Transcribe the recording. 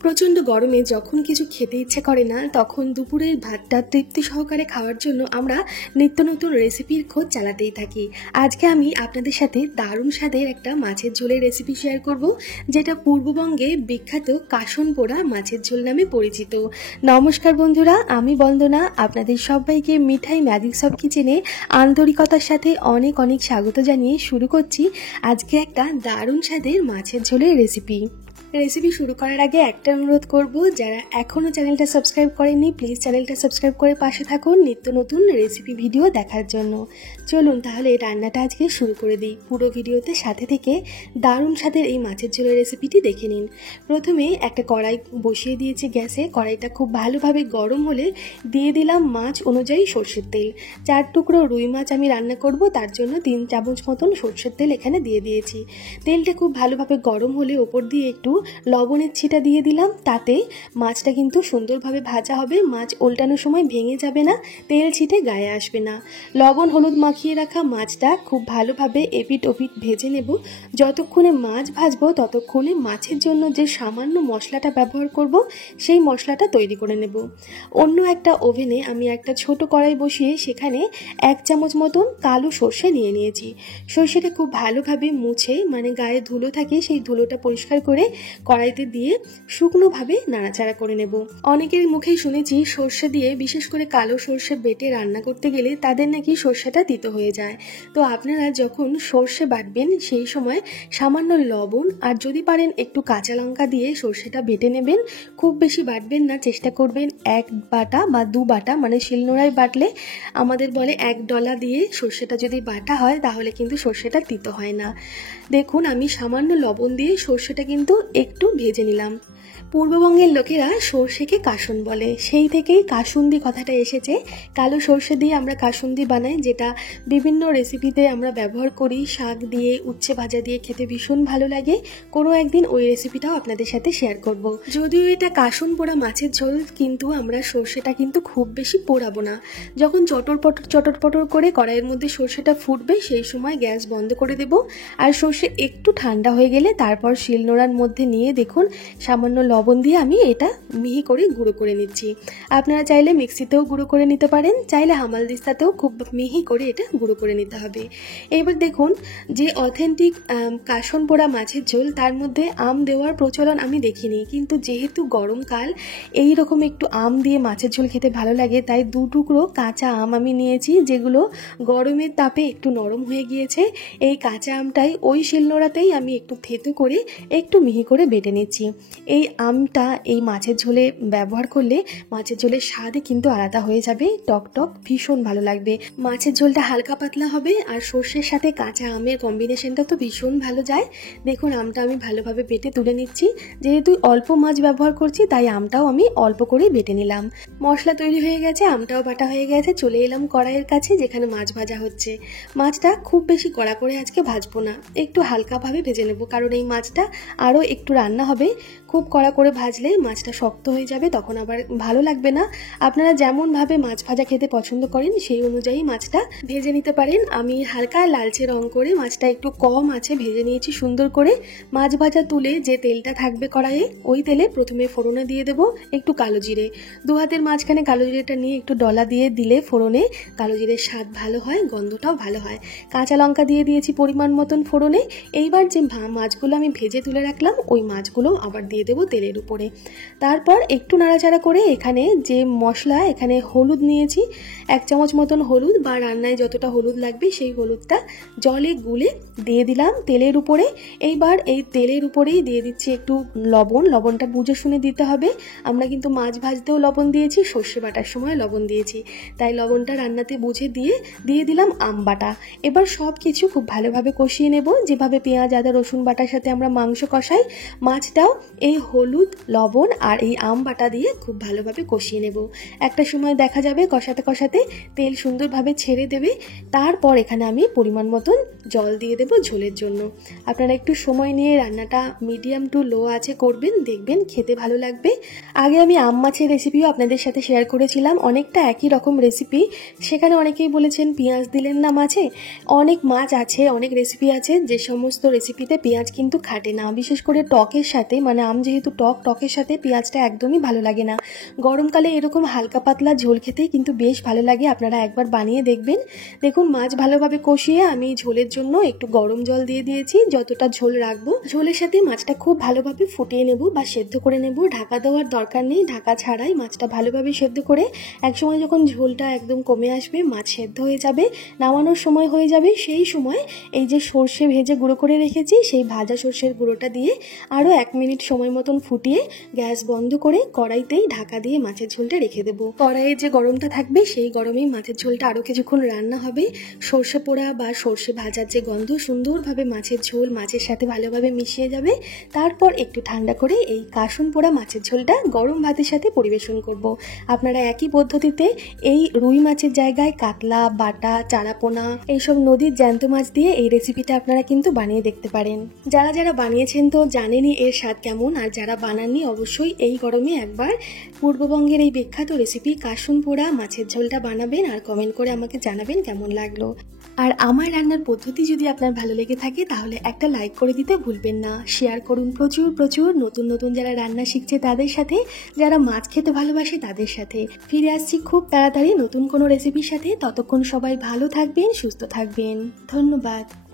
প্রচণ্ড গরমে যখন কিছু খেতে ইচ্ছে করে না তখন দুপুরের ভাতটা তৃপ্তি সহকারে খাওয়ার জন্য আমরা নিত্য নতুন রেসিপির খোঁজ চালাতেই থাকি। আজকে আমি আপনাদের সাথে দারুণ স্বাদের একটা মাছের ঝোলের রেসিপি শেয়ার করব, যেটা পূর্ববঙ্গে বিখ্যাত কাসন পোড়া মাছের ঝোল নামে পরিচিত। নমস্কার বন্ধুরা, আমি বন্দনা আপনাদের সবাইকে মিঠাই ম্যাজিক সব কিচেনে আন্তরিকতার সাথে অনেক অনেক স্বাগত জানিয়ে শুরু করছি আজকে একটা দারুণ স্বাদের মাছের ঝোলের রেসিপি শুরু করার আগে একটা অনুরোধ করব, যারা এখনও চ্যানেলটা সাবস্ক্রাইব করেননি প্লিজ চ্যানেলটা সাবস্ক্রাইব করে পাশে থাকুন নিত্য নতুন রেসিপি ভিডিও দেখার জন্য। চলুন তাহলে রান্নাটা আজকে শুরু করে দিই। পুরো ভিডিওতে সাথে থেকে দারুণ স্বাদের এই মাছের ঝোলের রেসিপিটি দেখে নিন। প্রথমে একটা কড়াই বসিয়ে দিয়েছি গ্যাসে। কড়াইটা খুব ভালোভাবে গরম হলে দিয়ে দিলাম মাছ অনুযায়ী সর্ষের তেল। 4 টুকরো রুই মাছ আমি রান্না করব, তার জন্য 3 চামচ মতন সর্ষের তেল এখানে দিয়ে দিয়েছি। তেলটা খুব ভালোভাবে গরম হলে ওপর দিয়ে একটু লবণের ছিটা দিয়ে দিলাম, তাতে মাছটা কিন্তু সুন্দরভাবে ভাজা হবে। মাছ উল্টানোর সময় ভেঙে যাবে না, তেল ছিটে গায়ে আসবে না। লবণ হলুদ মাখিয়ে রাখা মাছটা খুব ভালোভাবে এপিট ওপিট ভেজে নেব। যতক্ষণে মাছ ভাজবো ততক্ষণে মাছের জন্য যে সামান্য মশলাটা ব্যবহার করব সেই মশলাটা তৈরি করে নেব। অন্য একটা ওভেনে আমি একটা ছোট কড়াই বসিয়ে সেখানে 1 চামচ মতন কালো সর্ষে নিয়ে নিয়েছি। সর্ষেটা খুব ভালোভাবে মুছে, মানে গায়ে ধুলো থাকে সেই ধুলোটা পরিষ্কার করে কড়াইতে দিয়ে শুকনোভাবে নাড়াচাড়া করে নেব। অনেকের মুখেই শুনেছি সর্ষে দিয়ে, বিশেষ করে কালো সর্ষে বেটে রান্না করতে গেলে তাদের নাকি সর্ষেটা তিতো হয়ে যায়। তো আপনারা যখন সর্ষে বাটবেন সেই সময় সামান্য লবণ আর যদি পারেন একটু কাঁচা লঙ্কা দিয়ে সর্ষেটা বেটে নেবেন। খুব বেশি বাটবেন না, চেষ্টা করবেন 1 বাটা বা 2 বাটা, মানে শিলনোড়ায় বাটলে আমাদের বলে 1 ডলা দিয়ে সর্ষেটা যদি বাটা হয় তাহলে কিন্তু সর্ষেটা তিতো হয় না। দেখুন আমি সামান্য লবণ দিয়ে সর্ষেটা কিন্তু একটু ভেজে নিলাম। পূর্ববঙ্গের লোকেরা সর্ষেকে কাসুন বলে, সেই থেকেই কাসুন্দি কথাটা এসেছে। কালো সর্ষে দিয়ে আমরা কাসুন্দি বানাই, যেটা বিভিন্ন রেসিপিতে আমরা ব্যবহার করি। শাক দিয়ে, উচ্ছে ভাজা দিয়ে খেতে ভীষণ ভালো লাগে। কোনো একদিন ওই রেসিপিটাও আপনাদের সাথে শেয়ার করব। যদিও এটা কাসুন পোড়া মাছের ঝোল, কিন্তু আমরা সর্ষেটা কিন্তু খুব বেশি পোড়াবো না। যখন চটর পটর করে কড়াইয়ের মধ্যে সর্ষেটা ফুটবে সেই সময় গ্যাস বন্ধ করে দেব। আর সর্ষে একটু ঠান্ডা হয়ে গেলে তারপর শিলনোড়ার মধ্যে নিয়ে দেখুন সামান্য লবণ দিয়ে আমি এটা মিহি করে গুঁড়ো করে নিচ্ছি। আপনারা চাইলে মিক্সিতেও গুঁড়ো করে নিতে পারেন, চাইলে হামালদিস্তাতেও খুব মিহি করে এটা গুঁড়ো করে নিতে হবে। এবার দেখুন যে অথেন্টিক কাসন পোড়া মাছের ঝোল, তার মধ্যে আম দেওয়ার প্রচলন আমি দেখিনি, কিন্তু যেহেতু গরমকাল এই রকম একটু আম দিয়ে মাছের ঝোল খেতে ভালো লাগে, তাই 2 টুকরো কাঁচা আম আমি নিয়েছি, যেগুলো গরমের তাপে একটু নরম হয়ে গিয়েছে। এই কাঁচা আমটাই ওই শিলনোড়াতেই আমি একটু থেতো করে একটু মিহি করে বেটে নিচ্ছি। এই আমটা এই মাছের ঝোলে ব্যবহার করলে মাছের ঝোলের স্বাদই কিন্তু আলাদা হয়ে যাবে, টক টক ভীষণ ভালো লাগবে। মাছের ঝোলটা হালকা পাতলা হবে আর সর্ষের সাথে কাঁচা আমের কম্বিনেশনটা তো ভীষণ ভালো যায়। দেখুন আমটা আমি ভালোভাবে বেটে তুলে নিচ্ছি। যেহেতু অল্প মাছ ব্যবহার করছি তাই আমটাও আমি অল্প করেই বেটে নিলাম। মশলা তৈরি হয়ে গেছে, আমটাও বাটা হয়ে গেছে। চলে এলাম কড়াইয়ের কাছে যেখানে মাছ ভাজা হচ্ছে। মাছটা খুব বেশি কড়া করে আজকে ভাজবো না, একটু হালকাভাবে ভেজে নেব, কারণ এই মাছটা আরও একটু রান্না হবে। খুব কড়া করে ভাজলে মাছটা শক্ত হয়ে যাবে, তখন আবার ভালো লাগবে না। আপনারা যেমনভাবে মাছ ভাজা খেতে পছন্দ করেন সেই অনুযায়ী মাছটা ভেজে নিতে পারেন। আমি হালকা লালচে রং করে মাছটা একটু কম আছে ভেজে নিয়েছি সুন্দর করে। মাছ ভাজা তুলে যে তেলটা থাকবে কড়াইয়ে, ওই তেলে প্রথমে ফোড়নে দিয়ে দেবো একটু কালো জিরে। 2 হাতের মাঝখানে কালো জিরেটা নিয়ে একটু ডলা দিয়ে দিলে ফোড়নে কালো জিরের স্বাদ ভালো হয়, গন্ধটাও ভালো হয়। কাঁচা লঙ্কা দিয়ে দিয়েছি পরিমাণ মতন ফোড়নে। এইবার যে মাছগুলো আমি ভেজে তুলে রাখলাম ওই মাছগুলো আবার দিয়ে দেবো তেলের উপরে। তারপর একটু নাড়াচাড়া করে এখানে যে মশলা, এখানে হলুদ নিয়েছি 1 চামচ মতন হলুদ, বা রান্নায় যতটা হলুদ লাগবে সেই হলুদটা জলে গুলে দিয়ে দিলাম তেলের উপরে। এইবার এই তেলের উপরেই দিয়ে দিচ্ছি একটু লবণ। লবণটা বুঝে শুনে দিতে হবে। আমরা কিন্তু মাছ ভাজতেও লবণ দিয়েছি, সর্ষে বাটার সময় লবণ দিয়েছি, তাই লবণটা রান্নাতে বুঝে দিয়ে দিলাম আম বাটা। এবার সব কিছু খুব ভালোভাবে কষিয়ে নেব, যেভাবে পেঁয়াজ আদা রসুন বাটার সাথে আমরা মাংস কষাই, মাছটাও এই হলুদ লবণ আর এই আম বাটা দিয়ে খুব ভালোভাবে কষিয়ে নেব। একটা সময় দেখা যাবে কষাতে কষাতে তেল সুন্দরভাবে ছেড়ে দেবে। তারপর এখানে আমি পরিমাণ মতন জল দিয়ে দেব ঝোলের জন্য। আপনারা একটু সময় নিয়ে রান্নাটা মিডিয়াম টু লো আছে করবেন, দেখবেন খেতে ভালো লাগবে। আগে আমি আম মাছের রেসিপিও আপনাদের সাথে শেয়ার করেছিলাম, অনেকটা একই রকম রেসিপি। সেখানে অনেকেই বলেছেন পেঁয়াজ দিলেন না মাছে। অনেক মাছ আছে, অনেক রেসিপি আছে যে সমস্ত রেসিপিতে পেঁয়াজ কিন্তু খাটে না, বিশেষ করে টকের সাথে, মানে আম যেহেতু যেহেতু টকের সাথে পেঁয়াজটা একদমই ভালো লাগে না। গরমকালে এরকম হালকা পাতলা ঝোল খেতেই কিন্তু বেশ ভালো লাগে, আপনারা একবার বানিয়ে দেখবেন। দেখুন মাছ ভালোভাবে কষিয়ে আমি ঝোলের জন্য একটু গরম জল দিয়ে দিয়েছি, যতটা ঝোল রাখবো। ঝোলের সাথে মাছটা খুব ভালোভাবে ফুটিয়ে নেব বা সেদ্ধ করে নেব, ঢাকা দেওয়ার দরকার নেই, ঢাকা ছাড়াই মাছটা ভালোভাবে সেদ্ধ করে একসময় যখন ঝোলটা একদম কমে আসবে, মাছ সেদ্ধ হয়ে যাবে, নামানোর সময় হয়ে যাবে, সেই সময় এই যে সর্ষে ভেজে গুঁড়ো করে রেখেছি সেই ভাজা সর্ষের গুঁড়োটা দিয়ে আরও 1 মিনিট সময় মতন ফুটিয়ে গ্যাস বন্ধ করে কড়াইতেই ঢাকা দিয়ে মাছের ঝোলটা রেখে দেবো। কড়াইয়ে যে গরমটা থাকবে সেই গরমেই মাছের ঝোলটা আরও কিছুক্ষণ রান্না হবে। সর্ষে পোড়া বা সর্ষে ভাজার যে গন্ধ সুন্দরভাবে মাছের ঝোল মাছের সাথে ভালোভাবে মিশিয়ে যাবে। তারপর একটু ঠান্ডা করে এই কাসুন পোড়া মাছের ঝোলটা গরম ভাতের সাথে পরিবেশন করব। আপনারা একই পদ্ধতিতে এই রুই মাছের জায়গায় কাতলা, বাটা, চারাপোনা এইসব নদীর জ্যান্ত মাছ দিয়ে এই রেসিপিটা আপনারা কিন্তু বানিয়ে দেখতে পারেন। যারা যারা বানিয়েছেন তো জানেনই এর স্বাদ কেমন, আর যারা বানাননি অবশ্যই এই গরমে একবার পূর্ববঙ্গের এই বিখ্যাত রেসিপি কাসুন পোড়া মাছের ঝোলটা বানাবেন আর কমেন্ট করে আমাকে জানাবেন কেমন লাগলো। আর আমার রান্নার পদ্ধতি যদি আপনার ভালো লেগে থাকে তাহলে একটা লাইক করে দিতে ভুলবেন না। শেয়ার করুন প্রচুর প্রচুর, নতুন নতুন যারা রান্না শিখছে তাদের সাথে, যারা মাছ খেতে ভালোবাসে তাদের সাথে। ফিরে আসছি খুব তাড়াতাড়ি নতুন কোনো রেসিপির সাথে। ততক্ষণ সবাই ভালো থাকবেন, সুস্থ থাকবেন। ধন্যবাদ।